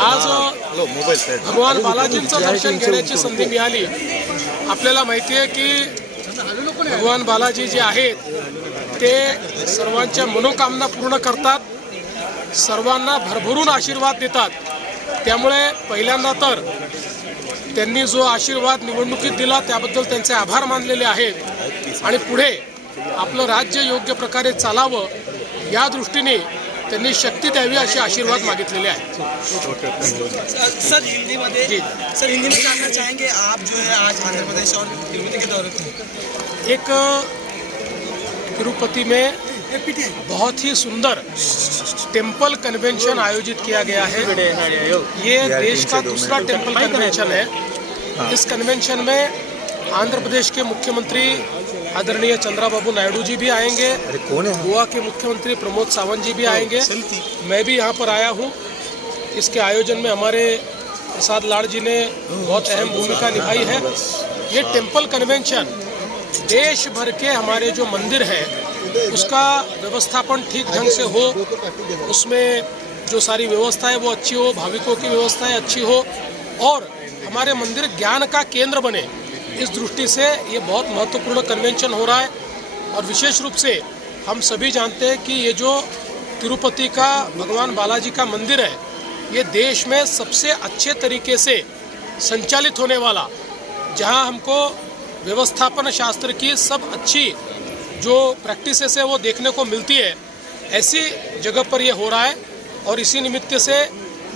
आज भगवान बालाजींचं दर्शन घेण्याची संधी मिळाली। आपल्याला माहिती आहे की भगवान बालाजी जे आहेत ते सर्वांच्या मनोकामना पूर्ण करतात, सर्वांना भरभरून आशीर्वाद देतात। त्यामुळे पहिल्यांदा तर त्यांनी जो आशीर्वाद निवडणुकीत दिला त्याबद्दल त्यांचे आभार मानलेले आहेत आणि पुढे आपलं राज्य योग्य प्रकारे चालावं या दृष्टीने त्यांनी शक्ती द्यावी असे आशीर्वाद मागितलेले आहेत। सर हिंदी में जानना चाहेंगे आप जो है आज आंध्र प्रदेश और तिरुपति के दौरे पे। एक तिरुपति में बहुत ही सुंदर टेम्पल कन्वेंशन आयोजित किया गया है। ये देश का दूसरा टेम्पल कन्वेंशन है। इस कन्वेंशन में आंध्र प्रदेश के मुख्यमंत्री आदरणीय चंद्रबाबू नायडू जी भी आएंगे, गोवा के मुख्यमंत्री प्रमोद सावंत जी भी आएंगे, मैं भी यहाँ पर आया हूँ। इसके आयोजन में हमारे प्रसाद लाड़ जी ने बहुत अहम भूमिका निभाई है। ये टेम्पल कन्वेंशन देश भर के हमारे जो मंदिर हैं उसका व्यवस्थापन ठीक ढंग से हो, उसमें जो सारी व्यवस्था है वो अच्छी हो, भाविकों की व्यवस्थाएं अच्छी हो और हमारे मंदिर ज्ञान का केंद्र बने, इस दृष्टि से ये बहुत महत्वपूर्ण कन्वेंशन हो रहा है। और विशेष रूप से हम सभी जानते हैं कि ये जो तिरुपति का भगवान बालाजी का मंदिर है ये देश में सबसे अच्छे तरीके से संचालित होने वाला, जहां हमको व्यवस्थापन शास्त्र की सब अच्छी जो प्रैक्टिसेस है वो देखने को मिलती है, ऐसी जगह पर ये हो रहा है। और इसी निमित्त से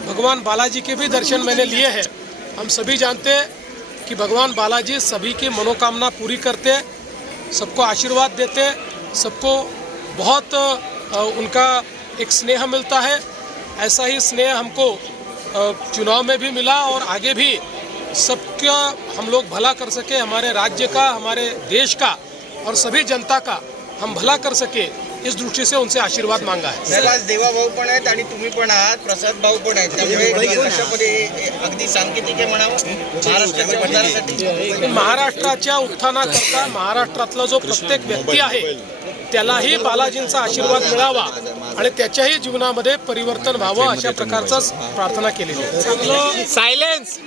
भगवान बालाजी के भी दर्शन मैंने लिए हैं। हम सभी जानते हैं कि भगवान बालाजी सभी की मनोकामना पूरी करते हैं, सबको आशीर्वाद देते हैं, सबको बहुत उनका एक स्नेह मिलता है। ऐसा ही स्नेह हमको चुनाव में भी मिला और आगे भी सबका हम लोग भला कर सके, हमारे राज्य का, हमारे देश का और सभी जनता का हम भला कर सके, इस दृष्टि से उनसे आशीर्वाद मांगा है। सर आज देवा भाऊ पण आहेत आणि तुम्ही पण आहात, प्रसाद भाऊ पण आहेत, त्यामुळे कशामध्ये अगदी सांकेतिक आहे म्हणावं महाराष्ट्राच्या उद्धारासाठी। महाराष्ट्राच्या उत्थानाकरता महाराष्ट्रातला जो प्रत्येक व्यक्ती आहे त्यालाही बालाजींचा आशीर्वाद मिळावा आणि त्याच्याही जीवनामध्ये परिवर्तन व्हावं अशा प्रकारचाच प्रार्थना केलेली आहे। चांगलं सायलेन्स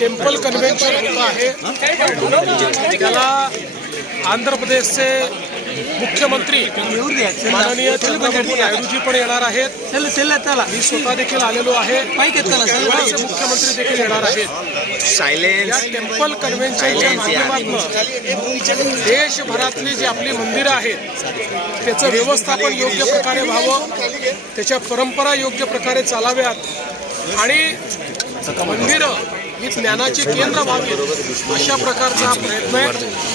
टेम्पल कन्व्हेन्शन होतं आहे, त्याला आंध्र प्रदेशचे मुख्यमंत्री माननीय चंद्रबाबू नायडू जी पण येणार आहेत, मी स्वतः देखील आलेलो आहे, गोव्याचे मुख्यमंत्री देखील येणार आहेत। या टेम्पल कन्व्हेन्शनच्या माध्यमातून देशभरातली जी आपली मंदिरं आहेत त्याचं व्यवस्थापन योग्य प्रकारे व्हावं, त्याच्या परंपरा योग्य प्रकारे चालाव्यात आणि मंदिरं ही ज्ञानाची केंद्र व्हावी अशा प्रकारचा हा प्रयत्न आहे।